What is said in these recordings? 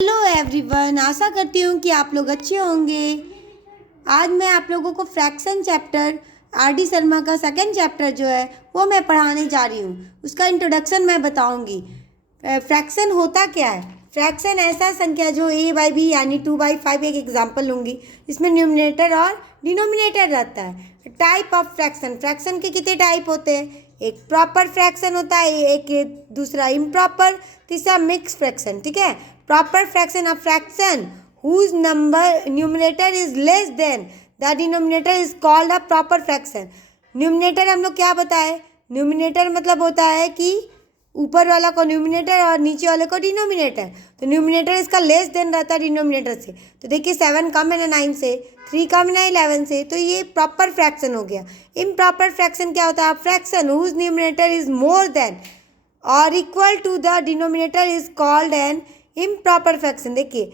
Hello everyone, आशा करती हूँ कि आप लोग अच्छे होंगे। आज मैं आप लोगों को fraction chapter R D Sharma का सेकंड चैप्टर जो है वो मैं पढ़ाने जा रही हूँ। उसका इंट्रोडक्शन मैं बताऊँगी। फ्रैक्शन होता क्या है? फ्रैक्शन ऐसा संख्या जो ए बाई बी यानी 2/5, एक एग्जाम्पल लूँगी, इसमें न्यूमिनेटर और डिनोमिनेटर रहता है। टाइप ऑफ फ्रैक्शन, फ्रैक्शन के कितने टाइप होते हैं? एक प्रॉपर फ्रैक्शन होता है, एक दूसरा इम्प्रॉपर, तीसरा मिक्स फ्रैक्शन। ठीक है, proper fraction of fraction whose number numerator is less than the denominator is called a proper fraction। Numerator हम लोग क्या बताए? न्यूमिनेटर मतलब होता है कि ऊपर वाला को न्यूमिनेटर और नीचे वाले को डिनोमिनेटर। तो न्यूमिनेटर इसका लेस देन रहता है डिनोमिनेटर से। तो देखिए 7 कम है ना 9 से, 3 कम है ना 11 से, तो ये प्रॉपर फ्रैक्शन हो गया। इम्प्रॉपर फ्रैक्शन क्या होता है? Fraction whose numerator is more than और equal to the denominator is called an improper fraction. देखिए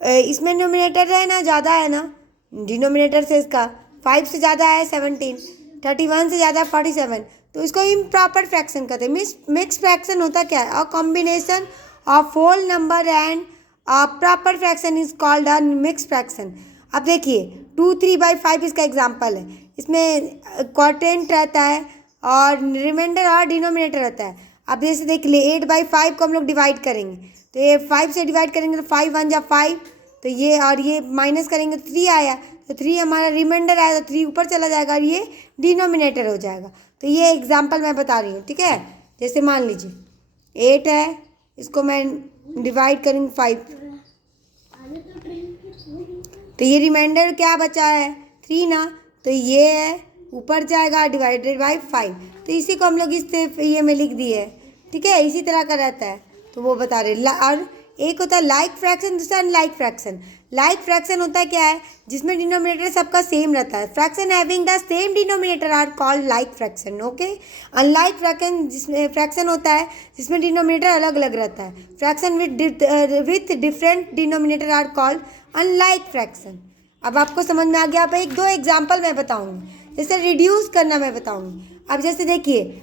इसमें न्यूमिनेटर है ना ज़्यादा है ना डिनोमिनेटर से, इसका 5 से ज़्यादा है 17, 31 से ज़्यादा 47, तो इसको इम्प्रॉपर फ्रैक्शन कहते हैं। मिक्स फ्रैक्शन होता क्या है? A combination of whole number and proper fraction is called a mix fraction. अब देखिए 2/3/5 इसका एग्जाम्पल है। इसमें क्वाड्रेंट रहता है और रिमाइंडर और डिनोमिनेटर रहता है। अब जैसे देख लिए 8/5 को हम लोग डिवाइड करेंगे, तो ये 5 से डिवाइड करेंगे तो 5 1 जा 5, तो ये और ये माइनस करेंगे तो 3 आया, तो 3 हमारा रिमाइंडर आया, तो 3 ऊपर चला जाएगा और ये डिनोमिनेटर हो जाएगा। तो ये एग्जाम्पल मैं बता रही हूँ। ठीक है, जैसे मान लीजिए 8 है, इसको मैं डिवाइड करूँगी 5, तो ये रिमाइंडर क्या बचा है? 3 ना, तो ये है ऊपर जाएगा डिवाइडेड बाई 5, तो इसी को हम लोग इस ये में लिख दिए। ठीक है, इसी तरह का रहता है, तो वो बता रहे। और एक होता है लाइक फ्रैक्शन, दूसरा अनलाइक फ्रैक्शन। लाइक फ्रैक्शन होता है क्या है? जिसमें डिनोमिनेटर सबका सेम रहता है। Fraction having the same denominator are called like fraction. Okay, unlike fraction जिसमें फ्रैक्शन होता है जिसमें डिनोमिनेटर अलग अलग रहता है। Fraction with different denominator are called unlike fraction. अब आपको समझ में आ गया। अब एक दो एग्जाम्पल मैं बताऊंगी, जैसे रिड्यूस करना मैं बताऊंगी। अब जैसे देखिए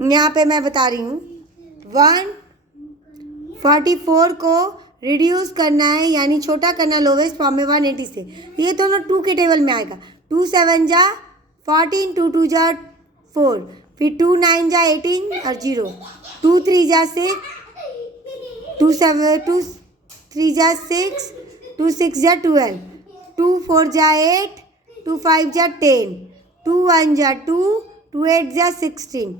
यहाँ पे मैं बता रही हूँ 144 को रिड्यूस करना है, यानी छोटा करना लोवेस्ट फॉर्म में 180 से। ये दोनों 2 के टेबल में आएगा। 2 7 जा 14, 2 2 जा 4, फिर 2 9 जा 18 और 0, 2 3 जा 6, 2 7 2 3 जा 6, 2 6 जा 12, 2 4 जा 8, 2 5 जा 10, 2 1 जा 2, 2 8 जा 16।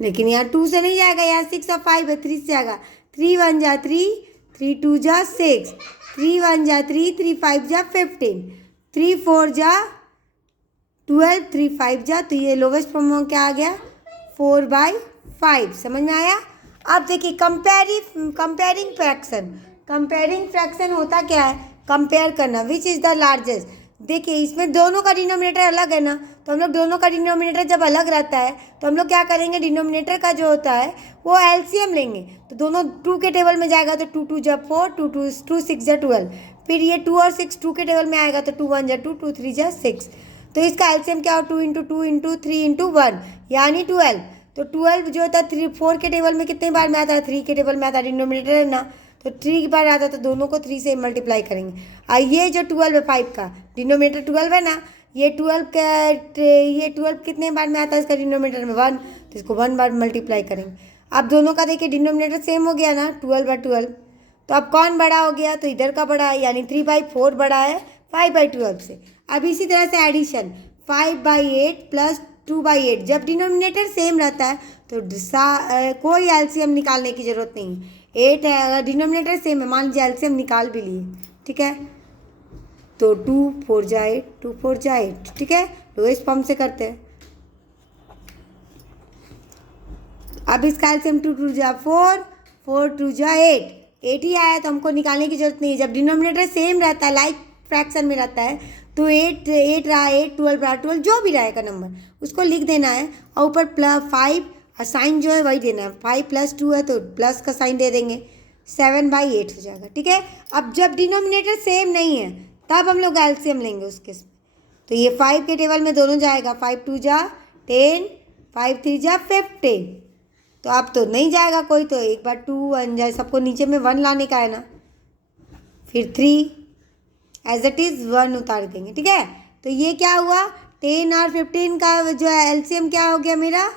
लेकिन यहाँ 2 से नहीं जाएगा, यहाँ 6 और 5 है, 3 से जाएगा। 3 1 जा 3, 3 2 जा 6, 3 1 जा 3, 3 5 जा 15, 3 4 जा 12, 3 5 जा, तो ये लोवेस्ट फॉर्म क्या आ गया? 4/5। समझ में आया? अब देखिए कंपेयरिंग फ्रैक्शन। कंपेयरिंग फ्रैक्शन होता क्या है? कंपेयर करना, विच इज़ द लार्जेस्ट। देखिए इसमें दोनों का डिनोमिनेटर अलग है ना, तो हम लोग दोनों का डिनोमिनेटर जब अलग रहता है तो हम लोग क्या करेंगे? डिनोमिनेटर का जो होता है वो एलसीएम लेंगे, तो दोनों 2 के टेबल में जाएगा, तो 2 2 जा 4, 2 6 जा 12, फिर ये 2 और 6 2 के टेबल में आएगा, तो 2 1 जा 2, 2 3 जा 6, तो इसका एलसीएम क्या हो? 2 इंटू 2 इंटू 3 इंटू 1 यानी 12। तो 12 जो होता है 4 के टेबल में कितने बार में आता है? 3 के टेबल में आता है, डिनोमिनेटर है ना, तो 3 की बार आता है, तो दोनों को 3 से मल्टीप्लाई करेंगे। और ये जो 12 है 5 का डिनोमिनेटर 12 है ना, ये 12 कितने बार में आता है? इसका डिनोमिनेटर में 1, तो इसको 1 बार मल्टीप्लाई करेंगे। अब दोनों का देखिए डिनोमिनेटर सेम हो गया ना, 12/12, तो अब कौन बड़ा हो गया? तो इधर का बड़ा है, यानी 3/4 बड़ा है 5/12 से। अब इसी तरह से एडिशन 5/8 प्लस 2/8, जब डिनोमिनेटर सेम रहता है तो कोई एलसीएम निकालने की जरूरत नहीं है। 8 है, अगर डिनोमिनेटर सेम है, मान लीजिए एलसीएम निकाल भी लिए, ठीक है, तो 2 4 जा 8, 2 4 जा 8। ठीक है, लोएस्ट फॉर्म से करते हैं। अब इसका एलसीएम 2 2 जा 4, 4 2 जा 8, 8 ही आया, तो हमको निकालने की जरूरत नहीं है। जब डिनोमिनेटर सेम रहता है, लाइक फ्रैक्शन में रहता है, तो 8 8 रहा 8, 12 रहा 12, जो भी रहेगा नंबर उसको लिख देना है, और ऊपर +5 और साइन जो है वही देना है। 5 + 2 है तो प्लस का साइन दे देंगे, 7/8 हो जाएगा। ठीक है, अब जब डिनोमिनेटर सेम नहीं है तब हम लोग एलसीएम लेंगे उसके। तो ये 5 के टेबल में दोनों जाएगा, 5 2 जा 10, 5 3 जा 15, तो अब तो नहीं जाएगा कोई, तो एक बार 2 1 जाए, सबको नीचे में 1 लाने का है ना। फिर 3 एज इट इज़ 1 उतार देंगे, ठीक है। तो ये क्या हुआ, 10 और 15 का जो है एलसीएम क्या हो गया मेरा,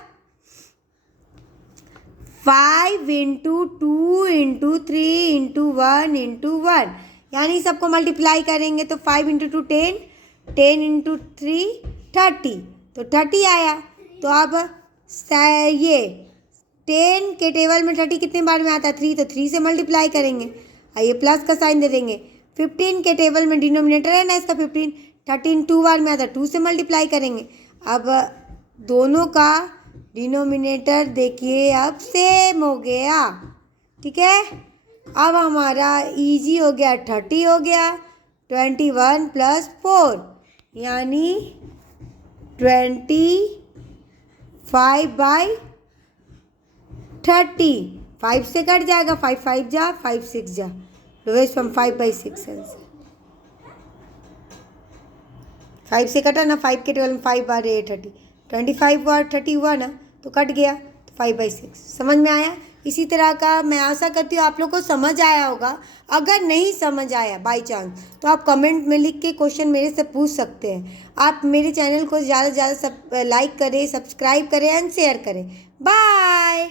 5 इंटू 2 इंटू 3 इंटू 1 इंटू 1, यानी सबको मल्टीप्लाई करेंगे तो 5 इंटू 2 10, 10 इंटू 3 30, तो 30 आया। तो अब ये 10 के टेबल में 30 कितने बार में आता है, 3, तो 3 से मल्टीप्लाई करेंगे, आइए प्लस का साइन दे देंगे। 15 के टेबल में डिनोमिनेटर है ना इसका 15, 13 2 बार में आता है, 2 से मल्टीप्लाई करेंगे। अब दोनों का डिनोमिनेटर देखिए अब सेम हो गया, ठीक है। अब हमारा इजी हो गया, 30 हो गया, 21 प्लस 4 यानी 25/30, 5 से कट जाएगा, 5 5 जा, 5 6 जा, लोएस्ट फ्रॉम 5/6 आंसर। 5 से कटा ना, 5 के टेबल में 5 बार 30, 25 बार 30 हुआ ना, तो कट गया, तो 5/6। समझ में आया। इसी तरह का मैं आशा करती हूँ आप लोग को समझ आया होगा। अगर नहीं समझ आया बाई चांस, तो आप कमेंट में लिख के क्वेश्चन मेरे से पूछ सकते हैं। आप मेरे चैनल को ज़्यादा से ज़्यादा लाइक करें, सब्सक्राइब करें एंड शेयर करें। बाय।